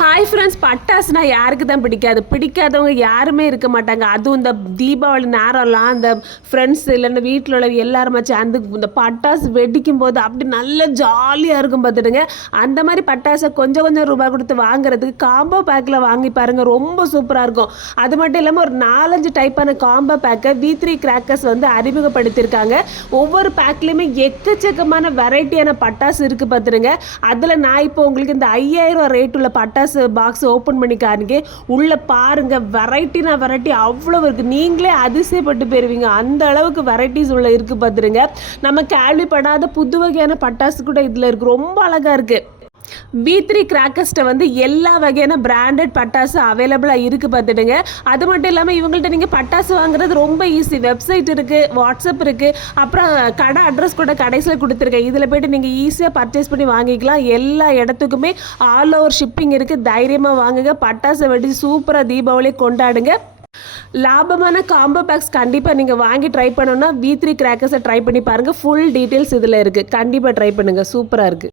Hi friends, பட்டாசுனா யாருக்கு தான் பிடிக்காது? பிடிக்காதவங்க யாருமே இருக்க மாட்டாங்க. அதுவும் இந்த தீபாவளி நேரம்லாம் அந்த ஃப்ரெண்ட்ஸ் இல்லைன்னா வீட்டில் உள்ள எல்லாருமே சேர்ந்து இந்த பட்டாசு வெடிக்கும் போது அப்படி நல்ல ஜாலியாக இருக்கும் பார்த்துடுங்க. அந்த மாதிரி பட்டாசை கொஞ்சம் கொஞ்சம் ரூபாய் கொடுத்து வாங்குறதுக்கு காம்போ பேக்கில் வாங்கி பாருங்கள், ரொம்ப சூப்பராக இருக்கும். அது மட்டும் இல்லாமல் ஒரு 4-5 டைப்பான காம்போ பேக்கை V3 கிராக்கர்ஸ் வந்து அறிமுகப்படுத்தியிருக்காங்க. ஒவ்வொரு பேக்லேயுமே எக்கச்சக்கமான வெரைட்டியான பட்டாசு இருக்குது பார்த்துடுங்க. அதில் நான் இப்போ உங்களுக்கு இந்த 5000 ரேட் உள்ள பட்டாசு பாக்ஸ் ஓப்பன் பண்ணி காணிக்க உள்ள பாருங்க, வெரைட்டினா வெரைட்டி அவ்வளவு இருக்கு. நீங்களே அதிசயப்பட்டு போயிருவீங்க, அந்த அளவுக்கு வெரைட்டிஸ் உள்ள இருக்கு பார்த்துருங்க. நம்ம கேள்விப்படாத புது வகையான பட்டாசு கூட இதுல இருக்கு, ரொம்ப அழகா இருக்கு. V3 கிராக்கர்ஸ்ட்டை வந்து எல்லா வகையான பிராண்டட் பட்டாசு அவைலபிளாக இருக்குது பார்த்துடுங்க. அது மட்டும் இல்லாமல் இவங்கள்ட்ட நீங்கள் பட்டாசு வாங்குறது ரொம்ப ஈஸி. வெப்சைட் இருக்குது, வாட்ஸ்அப் இருக்குது, அப்புறம் கடை அட்ரஸ் கூட கடைசியில் கொடுத்துருக்கேன். இதில் போய்ட்டு நீங்கள் ஈஸியாக பர்ச்சேஸ் பண்ணி வாங்கிக்கலாம். எல்லா இடத்துக்குமே ஆல் ஓவர் ஷிப்பிங் இருக்குது. தைரியமாக வாங்குங்க, பட்டாசை வெடிச்சு சூப்பராக தீபாவளி கொண்டாடுங்க. லாபமான காம்போ பேக்ஸ் கண்டிப்பாக நீங்கள் வாங்கி ட்ரை பண்ணணும்னா V3 கிராக்கர்ஸை ட்ரை பண்ணி பாருங்கள். ஃபுல் டீட்டெயில்ஸ் இதில் இருக்குது, கண்டிப்பாக ட்ரை பண்ணுங்கள், சூப்பராக இருக்குது.